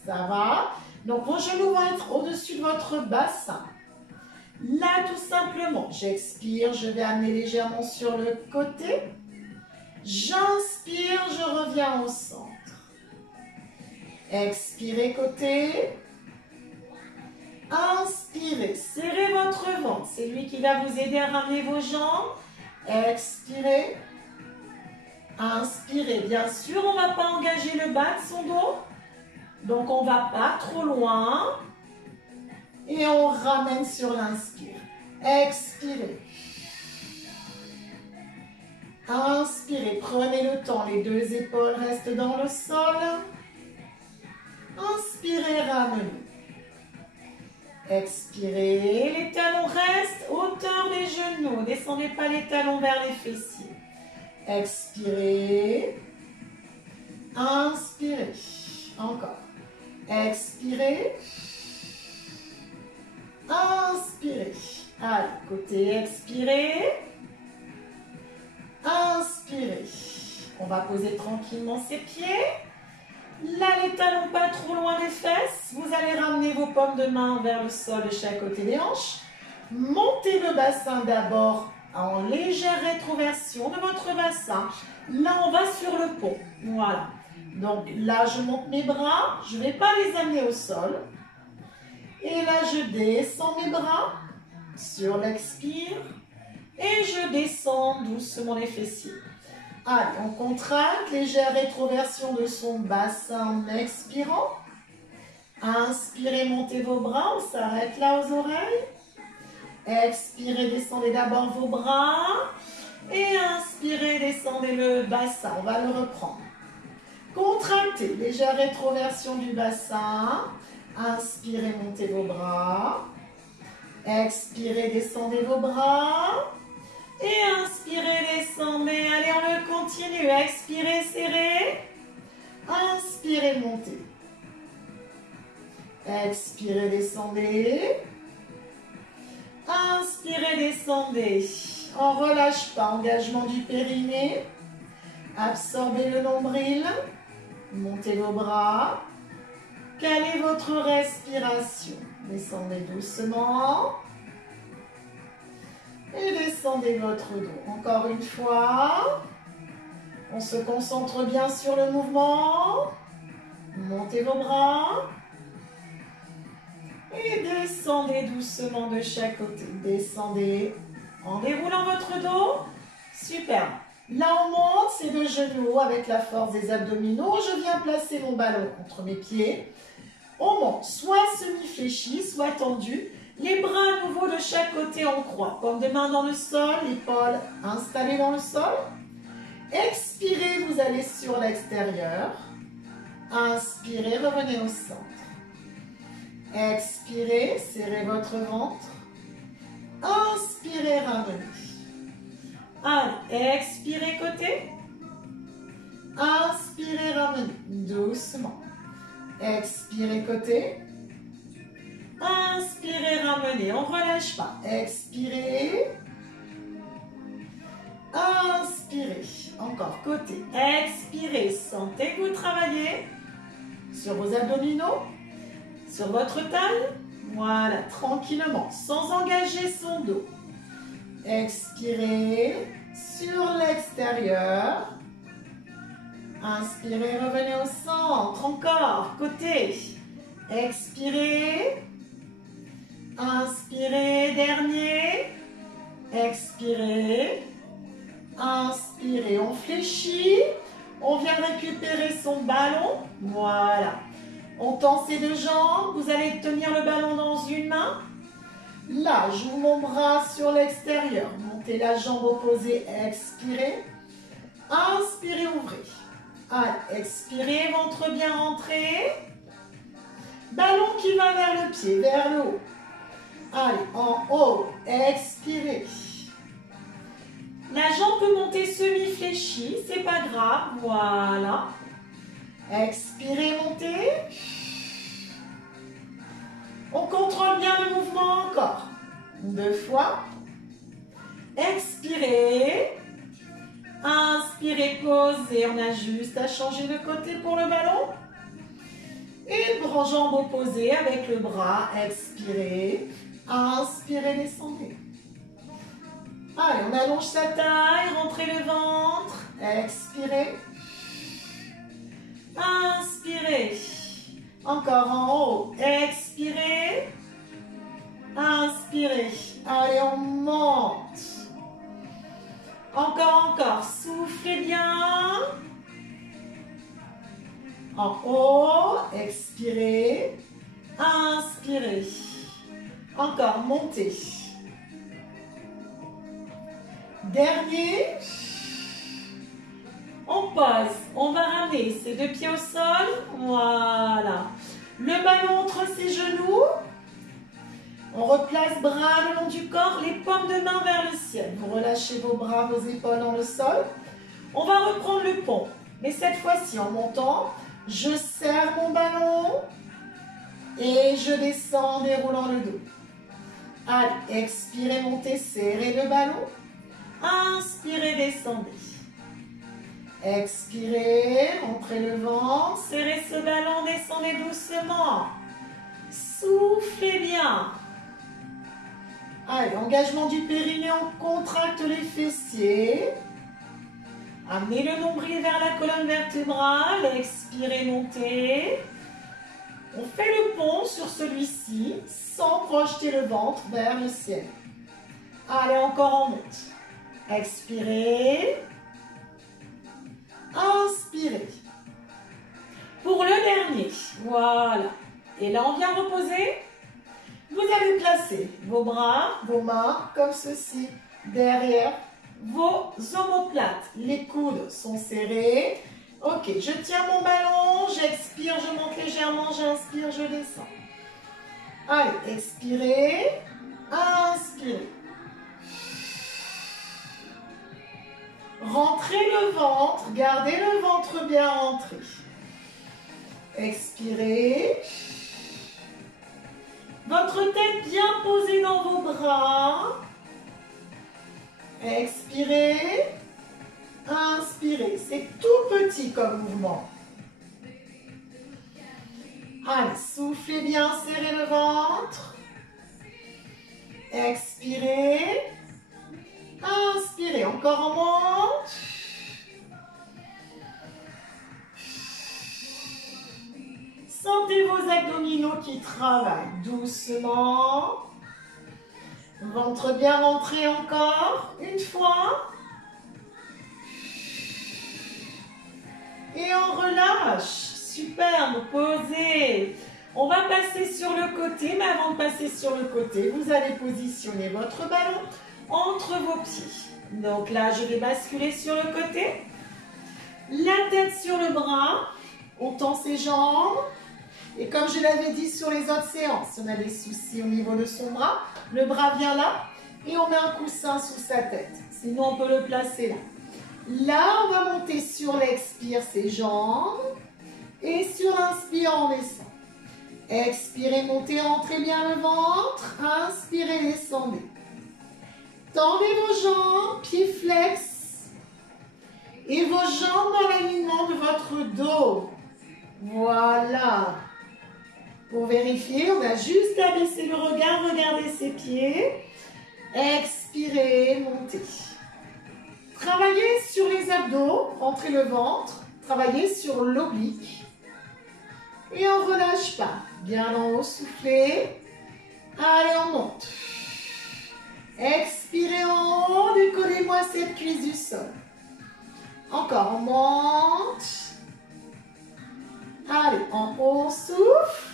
Ça va? Donc, vos genoux vont être au-dessus de votre bassin. Là, tout simplement, j'expire, je vais amener légèrement sur le côté. J'inspire, je reviens au centre. Expirez côté. Inspirez, serrez votre ventre. C'est lui qui va vous aider à ramener vos jambes. Expirez. Inspirez. Bien sûr, on ne va pas engager le bas de son dos. Donc, on ne va pas trop loin. Et on ramène sur l'inspire. Expirez. Inspirez. Prenez le temps. Les deux épaules restent dans le sol. Inspirez, ramenez. Expirez. Les talons restent hauteur des genoux. Descendez pas les talons vers les fessiers. Expirez. Inspirez. Encore. Expirez. Inspirez. Allez, côté expirez. Inspirez. On va poser tranquillement ses pieds. Là, les talons pas trop loin des fesses. Vous allez ramener vos paumes de main vers le sol de chaque côté des hanches. Montez le bassin d'abord en légère rétroversion de votre bassin. Là, on va sur le pont. Voilà. Donc là, je monte mes bras. Je ne vais pas les amener au sol. Et là, je descends mes bras sur l'expire. Et je descends doucement les fessiers. Allez, on contracte, légère rétroversion de son bassin en expirant. Inspirez, montez vos bras, on s'arrête là aux oreilles. Expirez, descendez d'abord vos bras. Et inspirez, descendez le bassin, on va le reprendre. Contractez, légère rétroversion du bassin. Inspirez, montez vos bras. Expirez, descendez vos bras. Et inspirez, descendez. Allez, on le continue. Expirez, serrez. Inspirez, montez. Expirez, descendez. Inspirez, descendez. On ne relâche pas. Engagement du périnée. Absorbez le nombril. Montez vos bras. Calez votre respiration. Descendez doucement. Et descendez votre dos. Encore une fois. On se concentre bien sur le mouvement. Montez vos bras. Et descendez doucement de chaque côté. Descendez en déroulant votre dos. Super. Là, on monte ses deux genoux avec la force des abdominaux. Je viens placer mon ballon entre mes pieds. On monte soit semi-fléchi, soit tendu. Les bras à nouveau de chaque côté en croix. Paume de main dans le sol, épaules installées dans le sol. Expirez, vous allez sur l'extérieur. Inspirez, revenez au centre. Expirez, serrez votre ventre. Inspirez, ramenez. Allez, expirez côté. Inspirez, ramenez. Doucement. Expirez côté. Inspirez, ramenez. On ne relâche pas. Expirez. Inspirez. Encore côté. Expirez. Sentez que vous travaillez sur vos abdominaux, sur votre taille. Voilà, tranquillement, sans engager son dos. Expirez sur l'extérieur. Inspirez, revenez au centre. Encore, côté. Expirez. Inspirez, dernier. Expirez. Inspirez, on fléchit. On vient récupérer son ballon. Voilà. On tend ses deux jambes. Vous allez tenir le ballon dans une main. Là, j'ouvre mon bras sur l'extérieur. Montez la jambe opposée. Expirez. Inspirez, ouvrez. Allez, expirez, ventre bien rentré. Ballon qui va vers le pied, vers le haut. Allez, en haut, expirez. La jambe peut monter semi-fléchie, c'est pas grave, voilà. Expirez, montez. On contrôle bien le mouvement encore. 2 fois. Expirez. Inspirez, posez. On a juste à changer de côté pour le ballon. Et jambe opposée avec le bras. Expirez. Inspirez, descendez. Allez, on allonge sa taille, rentrez le ventre. Expirez. Inspirez. Encore en haut. Expirez. Inspirez. Allez, on monte. Encore. Soufflez bien. En haut. Expirez. Inspirez. Encore, montez. Dernier. On pose. On va ramener ses deux pieds au sol. Voilà. Le ballon entre ses genoux. On replace bras le long du corps, les paumes de main vers le ciel. Vous relâchez vos bras, vos épaules dans le sol. On va reprendre le pont. Mais cette fois-ci, en montant, je serre mon ballon et je descends en déroulant le dos. Allez, expirez, montez, serrez le ballon. Inspirez, descendez. Expirez, montrez le ventre, serrez ce ballon, descendez doucement. Soufflez bien. Allez, engagement du périnée, on contracte les fessiers. Amenez le nombril vers la colonne vertébrale, expirez, montez. On fait le pont sur celui-ci sans projeter le ventre vers le ciel. Allez, encore en monte. Expirez. Inspirez. Pour le dernier, voilà. Et là, on vient reposer. Vous allez placer vos bras, vos mains comme ceci, derrière vos omoplates. Les coudes sont serrés. Ok, je tiens mon ballon, j'expire, je monte légèrement, j'inspire, je descends. Allez, expirez, inspirez. Rentrez le ventre, gardez le ventre bien rentré. Expirez. Votre tête bien posée dans vos bras. Expirez. Inspirez. C'est tout petit comme mouvement. Allez, soufflez bien, serrez le ventre. Expirez. Inspirez. Encore en monte. Sentez vos abdominaux qui travaillent doucement. Ventre bien rentré encore. Une fois. Et on relâche. Superbe. Posez. On va passer sur le côté. Mais avant de passer sur le côté, vous allez positionner votre ballon entre vos pieds. Donc là, je vais basculer sur le côté. La tête sur le bras. On tend ses jambes. Et comme je l'avais dit sur les autres séances, si on a des soucis au niveau de son bras, le bras vient là et on met un coussin sous sa tête. Sinon, on peut le placer là. Là, on va monter sur l'expire ses jambes et sur l'inspire, on descend. Expirez, montez, rentrez bien le ventre. Inspirez, descendez. Tendez vos jambes, pieds flex et vos jambes dans l'alignement de votre dos. Voilà. Pour vérifier, on a juste à baisser le regard, regardez ses pieds. Expirez, montez. Travaillez sur les abdos, rentrez le ventre. Travaillez sur l'oblique. Et on ne relâche pas. Bien en haut, soufflez. Allez, on monte. Expirez en haut, décollez-moi cette cuisse du sol. Encore, on monte. Allez, en haut, on souffle.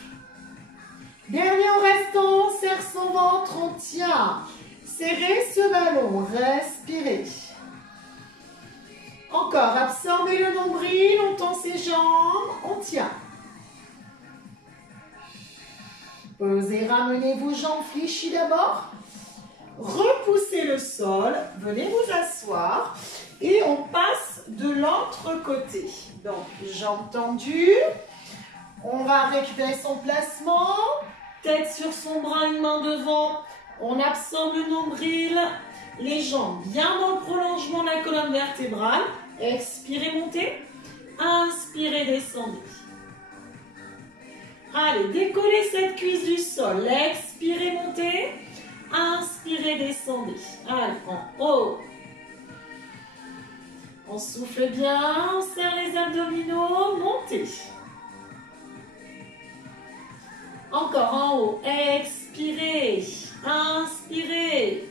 Dernier en restant, on serre son ventre, on tient. Serrez ce ballon, respirez. Encore, absorbez le nombril, on tend ses jambes, on tient. Posez, ramenez vos jambes fléchies d'abord. Repoussez le sol, venez vous asseoir et on passe de l'autre côté. Donc, jambes tendues. On va récupérer son placement. Tête sur son bras, une main devant. On absorbe le nombril. Les jambes bien dans le prolongement de la colonne vertébrale. Expirez, montez. Inspirez, descendez. Allez, décollez cette cuisse du sol. Expirez, montez. Inspirez, descendez. Allez, en haut. On souffle bien, on serre les abdominaux, montez. Encore en haut, expirez, inspirez.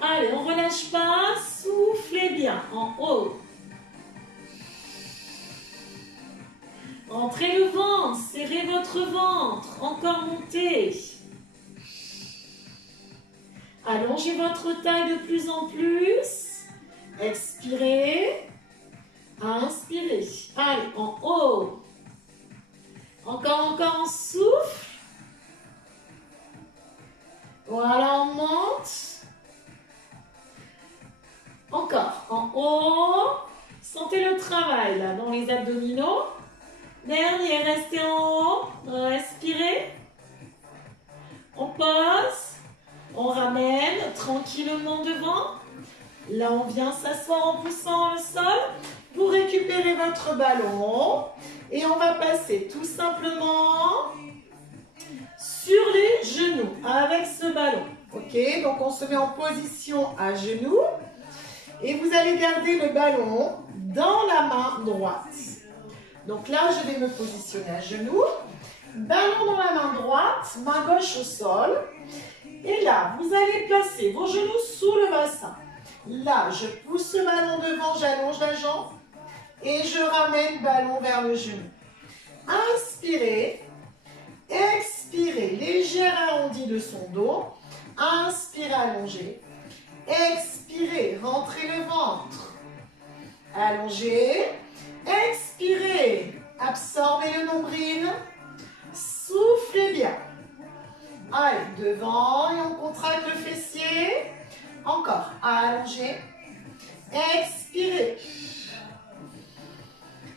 Allez, on ne relâche pas, soufflez bien, en haut. Rentrez le ventre, serrez votre ventre, encore montez. Allongez votre taille de plus en plus. Expirez. Inspirez. Allez, en haut. Encore, on souffle. Voilà, on monte. Encore, en haut. Sentez le travail là dans les abdominaux. Dernier, restez en haut. Respirez. On pose. On ramène tranquillement devant. Là, on vient s'asseoir en poussant le sol pour récupérer votre ballon. Et on va passer tout simplement sur les genoux avec ce ballon. Ok, donc on se met en position à genoux. Et vous allez garder le ballon dans la main droite. Donc là, je vais me positionner à genoux. Ballon dans la main droite, main gauche au sol. Et là, vous allez placer vos genoux sous le bassin. Là, je pousse le ballon devant, j'allonge la jambe. Et je ramène le ballon vers le genou. Inspirez. Expirez. Léger arrondi de son dos. Inspirez, allongez. Expirez. Rentrez le ventre. Allongez. Expirez. Absorbez le nombril. Soufflez bien. Allez, devant et on contracte le fessier. Encore. Allongez. Expirez.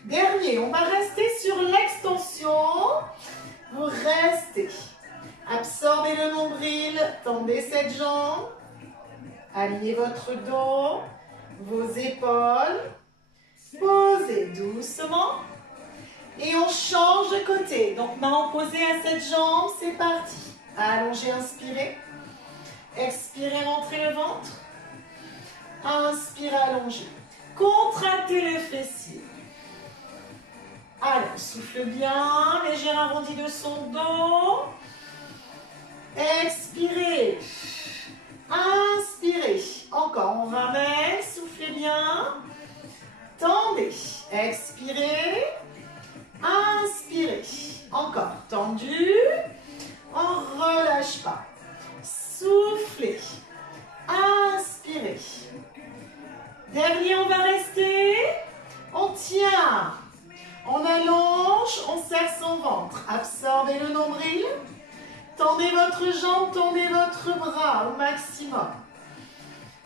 Dernier, on va rester sur l'extension. Vous restez. Absorbez le nombril. Tendez cette jambe. Alignez votre dos. Vos épaules. Posez doucement. Et on change de côté. Donc, main opposée à cette jambe. C'est parti. Allongez, inspirez. Expirez, rentrez le ventre. Inspirez, allongez. Contractez le fessier. Allez, on souffle bien. Léger arrondi de son dos. Expirez. Inspirez. Encore, on ramène. Soufflez bien. Tendez. Expirez. Inspirez. Encore, tendu. On ne relâche pas. Soufflez. Inspirez. Dernier, on va rester. On tient. On allonge, on serre son ventre. Absorbez le nombril. Tendez votre jambe, tendez votre bras au maximum.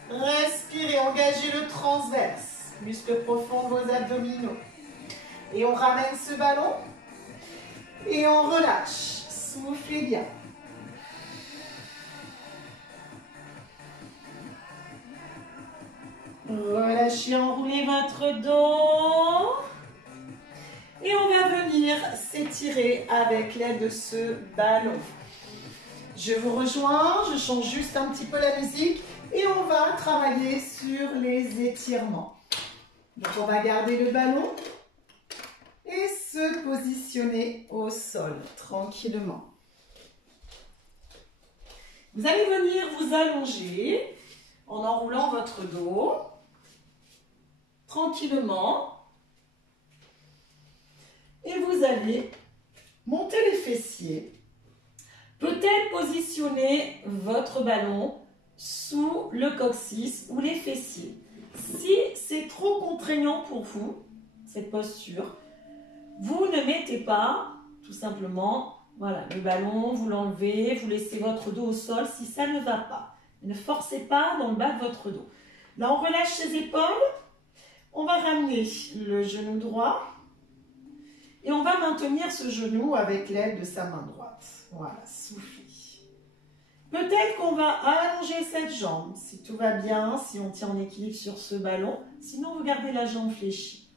Respirez, engagez le transverse. Muscles profonds de vos abdominaux. Et on ramène ce ballon. Et on relâche. Soufflez bien. Relâchez, enroulez votre dos. Et on va venir s'étirer avec l'aide de ce ballon. Je vous rejoins, je change juste un petit peu la musique et on va travailler sur les étirements. Donc on va garder le ballon et se positionner au sol tranquillement. Vous allez venir vous allonger en enroulant votre dos tranquillement. Et vous allez monter les fessiers. Peut-être positionner votre ballon sous le coccyx ou les fessiers. Si c'est trop contraignant pour vous, cette posture, vous ne mettez pas, tout simplement, voilà, le ballon, vous l'enlevez, vous laissez votre dos au sol si ça ne va pas. Ne forcez pas dans le bas de votre dos. Là, on relâche les épaules. On va ramener le genou droit. Et on va maintenir ce genou avec l'aide de sa main droite. Voilà, soufflez. Peut-être qu'on va allonger cette jambe, si tout va bien, si on tient en équilibre sur ce ballon. Sinon, vous gardez la jambe fléchie.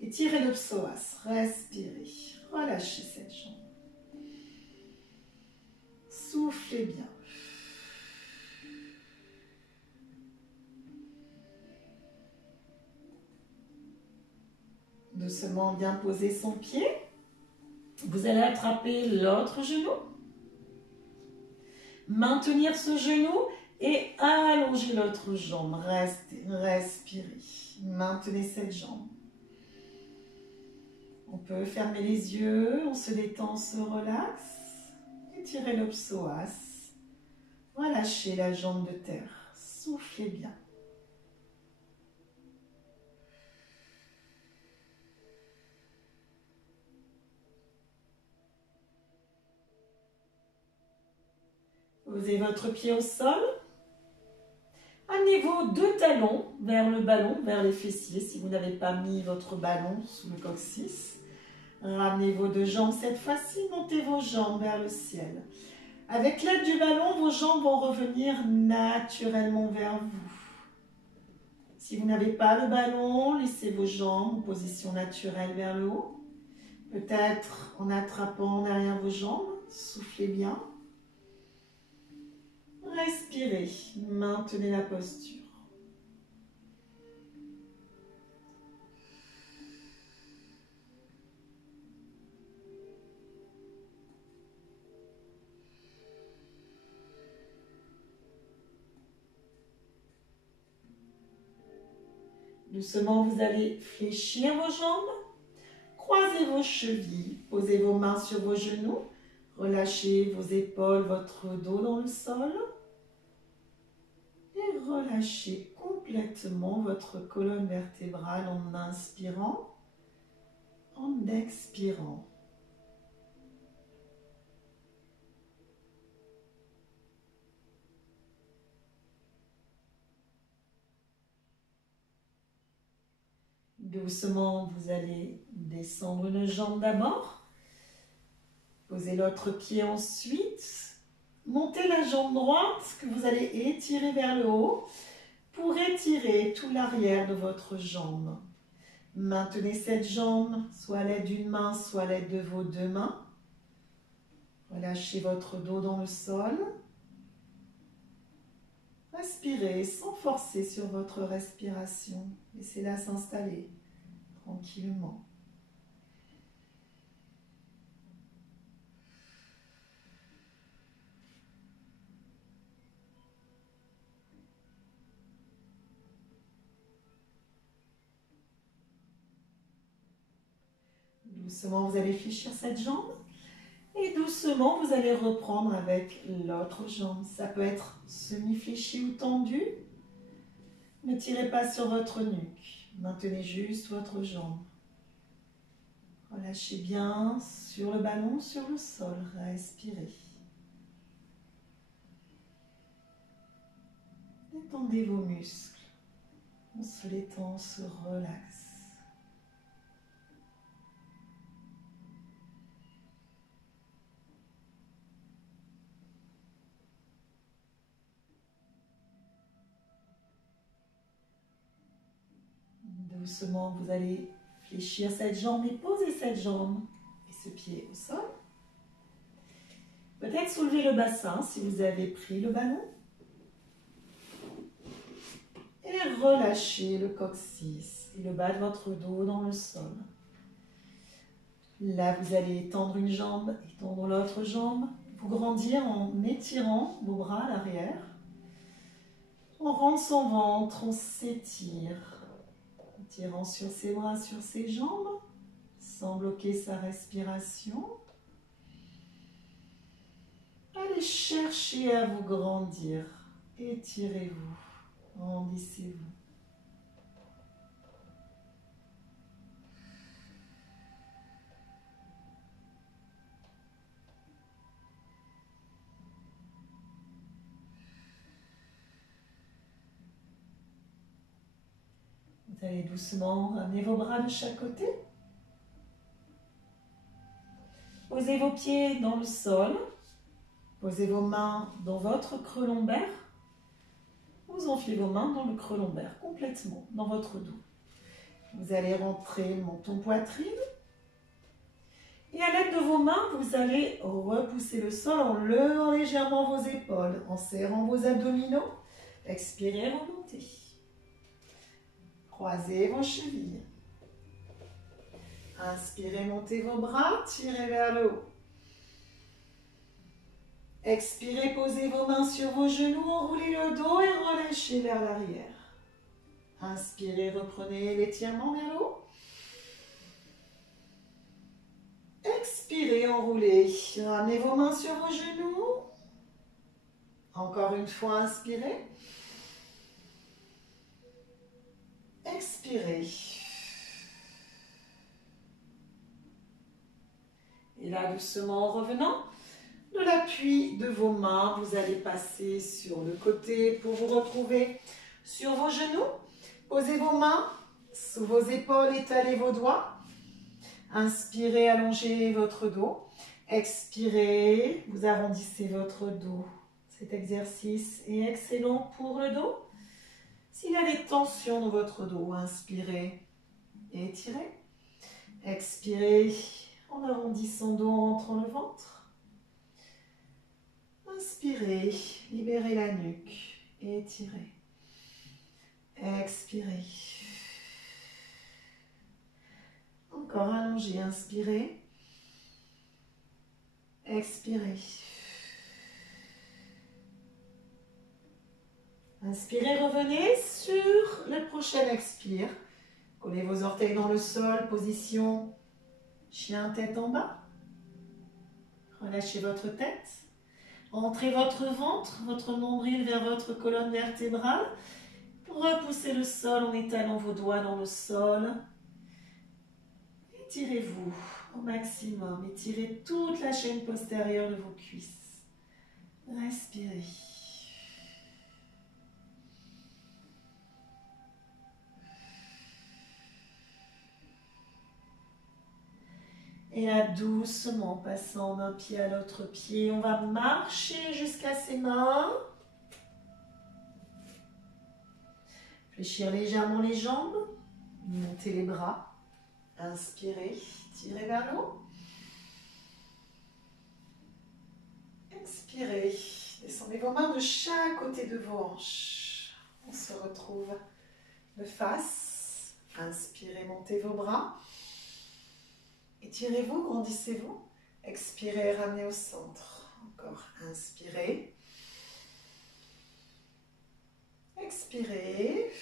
Étirez le psoas, respirez. Relâchez cette jambe. soufflez bien. Doucement, bien poser son pied. Vous allez attraper l'autre genou. Maintenir ce genou et allonger l'autre jambe. Restez, respirez. Maintenez cette jambe. On peut fermer les yeux, on se détend, on se relaxe. Étirez le psoas. Relâchez la jambe de terre. Soufflez bien. Posez votre pied au sol. Amenez vos deux talons vers le ballon, vers les fessiers, si vous n'avez pas mis votre ballon sous le coccyx. Ramenez vos deux jambes cette fois-ci, montez vos jambes vers le ciel. Avec l'aide du ballon, vos jambes vont revenir naturellement vers vous. Si vous n'avez pas le ballon, laissez vos jambes en position naturelle vers le haut. Peut-être en attrapant derrière vos jambes, soufflez bien. Respirez, maintenez la posture. Doucement, vous allez fléchir vos jambes, croisez vos chevilles, posez vos mains sur vos genoux, relâchez vos épaules, votre dos dans le sol. Et relâchez complètement votre colonne vertébrale en inspirant, en expirant. Doucement, vous allez descendre une jambe d'abord. Posez l'autre pied ensuite. Montez la jambe droite que vous allez étirer vers le haut pour étirer tout l'arrière de votre jambe. Maintenez cette jambe, soit à l'aide d'une main, soit à l'aide de vos deux mains. Relâchez votre dos dans le sol. Respirez sans forcer sur votre respiration. Laissez-la s'installer tranquillement. Doucement, vous allez fléchir cette jambe. Et doucement, vous allez reprendre avec l'autre jambe. Ça peut être semi-fléchi ou tendu. Ne tirez pas sur votre nuque. Maintenez juste votre jambe. Relâchez bien sur le ballon, sur le sol. Respirez. Détendez vos muscles. On se détend, on se relaxe. Doucement, vous allez fléchir cette jambe et poser cette jambe et ce pied au sol. Peut-être soulever le bassin si vous avez pris le ballon. Et relâchez le coccyx et le bas de votre dos dans le sol. Là, vous allez étendre une jambe, étendre l'autre jambe. Vous grandir en étirant vos bras à l'arrière. On rentre son ventre, on s'étire. Tirant sur ses bras, sur ses jambes, sans bloquer sa respiration. Allez chercher à vous grandir. Étirez-vous, grandissez-vous. Vous allez doucement ramener vos bras de chaque côté. Posez vos pieds dans le sol. Posez vos mains dans votre creux lombaire. Vous enflez vos mains dans le creux lombaire, complètement, dans votre dos. Vous allez rentrer le menton poitrine. Et à l'aide de vos mains, vous allez repousser le sol en levant légèrement vos épaules, en serrant vos abdominaux. Expirez, remontez. Croisez vos chevilles. Inspirez, montez vos bras, tirez vers le haut. Expirez, posez vos mains sur vos genoux, enroulez le dos et relâchez vers l'arrière. Inspirez, reprenez l'étirement vers le haut. Expirez, enroulez. Ramenez vos mains sur vos genoux. Encore une fois, inspirez. Expirez. Et là, doucement, en revenant, de l'appui de vos mains, vous allez passer sur le côté pour vous retrouver sur vos genoux. Posez vos mains sous vos épaules, étalez vos doigts. Inspirez, allongez votre dos. Expirez, vous arrondissez votre dos. Cet exercice est excellent pour le dos. S'il y a des tensions dans votre dos, inspirez et étirez. Expirez en arrondissant le dos, en rentrant le ventre. Inspirez, libérez la nuque et étirez. Expirez. Encore allongé, inspirez. Expirez. Inspirez, revenez sur le prochain expire. Collez vos orteils dans le sol, position chien tête en bas. Relâchez votre tête. Entrez votre ventre, votre nombril vers votre colonne vertébrale. Repoussez le sol en étalant vos doigts dans le sol. Étirez-vous au maximum. Étirez toute la chaîne postérieure de vos cuisses. Respirez. Et là, doucement, passant d'un pied à l'autre pied, on va marcher jusqu'à ses mains. Fléchir légèrement les jambes. Montez les bras. Inspirez, tirez vers le haut. Expirez, descendez vos mains de chaque côté de vos hanches. On se retrouve de face. Inspirez, montez vos bras. Étirez-vous, grandissez-vous. Expirez, ramenez au centre. Encore, inspirez. Expirez.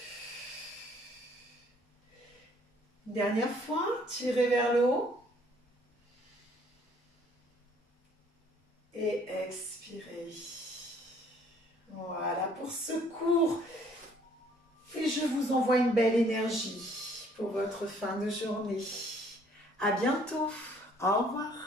Dernière fois, tirez vers le haut. Et expirez. Voilà pour ce cours. Et je vous envoie une belle énergie pour votre fin de journée. À bientôt. Au revoir.